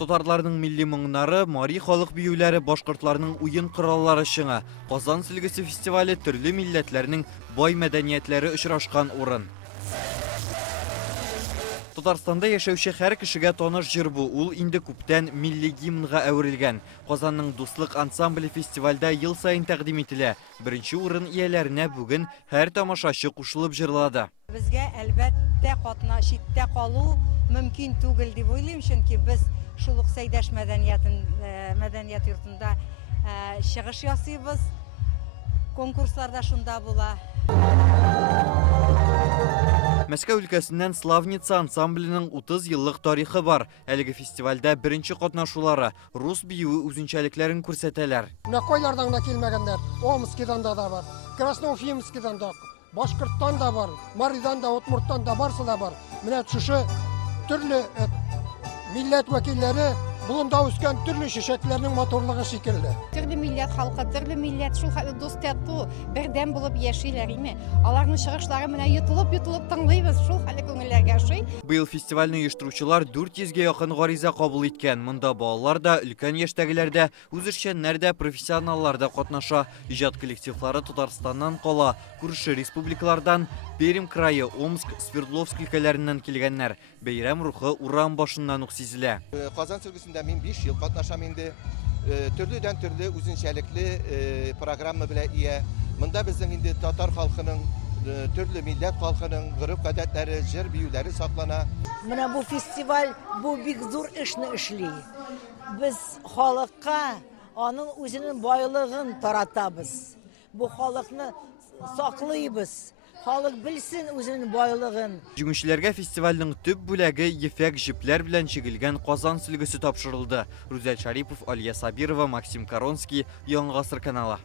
Татарларның милли моңнары, мари халық биюләре, башкортларның уен кораллары шыңы. Казан сөлгесе фестивале төрле милләтләрнең бай мәдәниятләре очрашкан урын. Татарстанда яшәүче һәр кешегә таныш җыр бу. Ул инде күптән милли гимнга әверелгән. Казанның Дуслык ансамбле фестивальдә ел саен тәкъдим ителә. Беренче урын ияләренә бүген һәр тамашачы кушылып җырлады. Безгә әлбәттә катнашитә калу мөмкин түгел дип уйлыйм, чөнки без шул ук Сәйдәш мәдәният йортында чыгыш ясыйбыз. Конкурсларда шунда була. Мәскәү өлкәсеннән Славница ансамбленең 30 еллык тарихы бар. Әлеге фестивальдә беренче катнашулары рус биюе үзенчәлекләрен күрсәтәләр. Мәкойлардан да килмәгәннәр. Омскидан да бар. Красноуфимскидан да, Башкорттан да бар, Маридан да, Удмурттан да барсы да бар. Менә шушы төрле милләт вәкилләре булында үскән төрле чәчәкләрнең моторлыгы шикелле. Төрле милләт халкы, төрле милләт шул достату бердәм булып яшиләр име. Аларның чыгышлары менә йотылып тыңлыйбыз, шул хәле күңелләргә ошый. Быел фестивальне оештыручылар 400-гә якын гариза кабул иткән. Монда балалар да, өлкән яшьтәгеләр дә, үзешчәннәр дә, профессионаллар да катнаша. Иҗат коллективлары Татарстаннан кала, күрше республикалардан, Пермь крае, Омск, Свердловск өлкәләреннән килгәннәр. Бәйрәм рухы урам башыннан ук сизелә. Казан сөлгесендә мин 5 ел катнашам инде. Төрледән төрле үзенчәлекле программа белән ия. Монда безнең инде татар халкының, төрле милләт халкының гореф-гадәтләре, җыр биюләре саклана. Менә бу фестиваль бу бик зур эшне эшли. Без халыкка аның үзенең байлыгын таратабыз. Бу халыкны саклыйбыз. Халык белсен үзенең байлыгын. Җиңүчеләргә фестивальнең төп бүләге ефәк җипләр белән чигелгән Казан сөлгесе тапшырылды. Рүзәл Шарипов, Алия Сабирова, Максим Коронский, Яңа гасыр каналы.